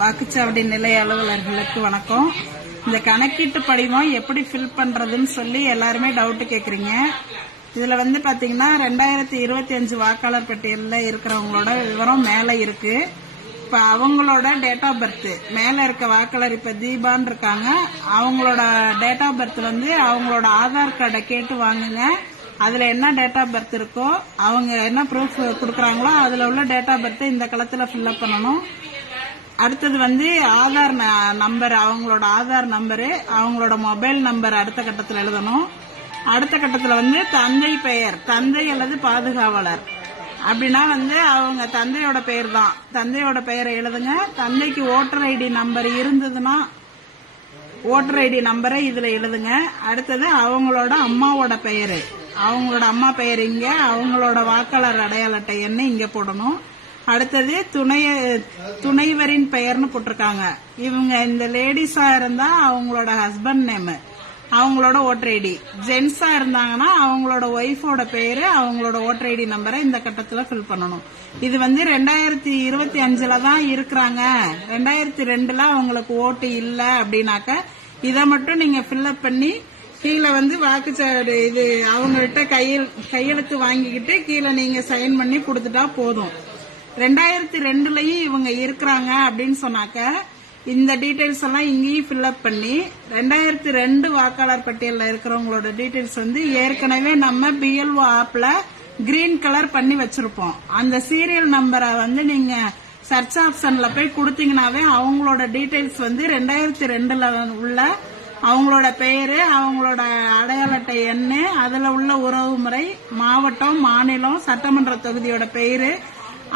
வாக்குச்சாவடி நிலைய அலுவலர்களுக்கு வணக்கம். இந்த கணக்கீட்டு படிவம் எப்படி ஃபில் பண்றதுன்னு சொல்லி எல்லாருமே டவுட் கேக்குறீங்க. இதுல பாத்தீங்கன்னா 2025 வாக்காளர் பட்டியல்ல இருக்கிறவங்களோட விவரம் மேல இருக்கு. இப்ப அவங்களோட டேட் ஆஃப் பர்த் மேல இருக்க வாக்காளர் இப்ப தீபான்னு இருக்காங்க. அவங்களோட டேட் ஆஃப் பர்த் அவங்களோட ஆதார் கார்டை கேட்டு வாங்குங்க. அதுல என்ன டேட் ஆஃப் பர்த் இருக்கோ அவங்க என்ன ப்ரூஃப் கொடுக்கறாங்களோ அதுல உள்ள டேட் ஆஃப் பர்த் இந்த களத்துல ஃபில் அப் பண்ணணும். அடுத்தது ஆதார் நம்பர், அவங்களோட ஆதார் நம்பரு, அவங்களோட மொபைல் நம்பர் அடுத்த கட்டத்தில் எழுதணும். அடுத்த கட்டத்தில் தந்தை பெயர், தந்தை அல்லது பாதுகாவலர் அப்படின்னா அவங்க தந்தையோட பெயர் தான். தந்தையோட பெயரை எழுதுங்க. தந்தைக்கு ஓட்டர் ஐடி நம்பர் இருந்ததுன்னா ஓட்டர் ஐடி நம்பரை இதுல எழுதுங்க. அடுத்தது அவங்களோட அம்மாவோட பெயரு, அவங்களோட அம்மா பெயர் இங்க, அவங்களோட வாக்காளர் அடையாள அட்டை எண்ணை இங்க போடணும். அடுத்தது துணைவரின் பெயர்னு போட்டிருக்காங்க. இவங்க இந்த லேடிஸா இருந்தா அவங்களோட ஹஸ்பண்ட் நேம், அவங்களோட ஓட்டர் ஐடி. ஜென்ஸா இருந்தாங்கன்னா அவங்களோட ஒய்ஃபோட பெயரு, அவங்களோட ஓட்டர் ஐடி நம்பரை இந்த கட்டத்துல ஃபில் பண்ணணும். இது 2025 தான் இருக்கிறாங்க. 2002 அவங்களுக்கு ஓட்டு இல்ல அப்படின்னாக்க இதை மட்டும் நீங்க ஃபில் அப் பண்ணி கீழே வாக்குச்சாவடி இது அவங்கள்ட்ட கையெழுத்து வாங்கிக்கிட்டு கீழே நீங்க சைன் பண்ணி கொடுத்துட்டா போதும். 2002லயும் இவங்க இருக்கிறாங்க அப்படின்னு சொன்னாக்க இந்த டீடைல்ஸ் எல்லாம் இங்கேயும் ஃபில் அப் பண்ணி 2002 வாக்காளர் பட்டியல்ல இருக்கிறவங்களோட டீடைல்ஸ் ஏற்கனவே நம்ம BLO ஆப்ல கிரீன் கலர் பண்ணி வச்சிருப்போம். அந்த சீரியல் நம்பரை நீங்க சர்ச் ஆப்ஷன்ல போய் கொடுத்தீங்கன்னாவே அவங்களோட டீடைல்ஸ் 2002ல உள்ள அவங்களோட பெயரு, அவங்களோட அடையாள அட்டை எண்ணு, அதுல உள்ள உறவு முறை, மாவட்டம், மாநிலம், சட்டமன்ற தொகுதியோட பெயரு,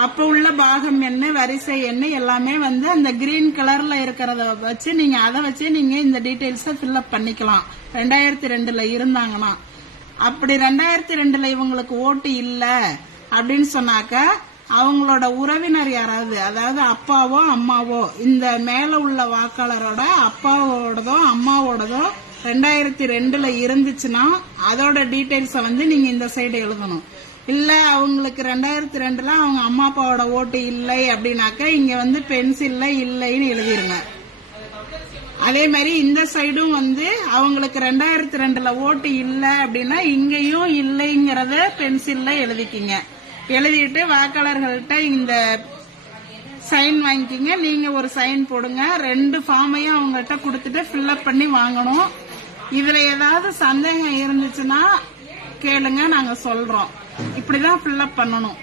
அப்ப உள்ள பாகம் எண்ணு, வரிசை எண்ணு எல்லாமே அந்த கிரீன் கலர்ல இருக்கிறத வச்சு நீங்க அதை வச்சு நீங்க இந்த டீடைல்ஸ் ஃபில் அப் பண்ணிக்கலாம். 2002ல இருந்தாங்கன்னா. அப்படி 2002ல இவங்களுக்கு ஓட்டு இல்ல அப்படின்னு சொன்னாக்க அவங்களோட உறவினர் யாராவது, அதாவது அப்பாவோ அம்மாவோ, இந்த மேல உள்ள வாக்காளரோட அப்பாவோடதோ அம்மாவோடதோ 2002ல இருந்துச்சுன்னா அதோட டீடைல்ஸ நீங்க இந்த சைடு எழுதணும். இல்ல அவங்களுக்கு 2002ல அவங்க அம்மா அப்பாவோட ஓட்டு இல்லை அப்படின்னாக்க இங்க பென்சில்ல இல்லைன்னு எழுதிருங்க. அதே மாதிரி இந்த சைடும் அவங்களுக்கு 2002ல ஓட்டு இல்ல அப்படின்னா இங்கேயும் இல்லைங்கிறத பென்சில்ல எழுதிக்கிங்க. எழுதிட்டு வாக்காளர்கள்ட்ட இந்த சைன் வாங்கிக்கிங்க. நீங்க ஒரு சைன் போடுங்க. 2 ஃபார்மையும் அவங்கள்ட்ட கொடுத்துட்டு ஃபில் அப் பண்ணி வாங்கணும். இதுல ஏதாவது சந்தேகம் இருந்துச்சுன்னா கேளுங்க, நாங்க சொல்றோம். இப்படிதான் ஃபில் அப் பண்ணணும்.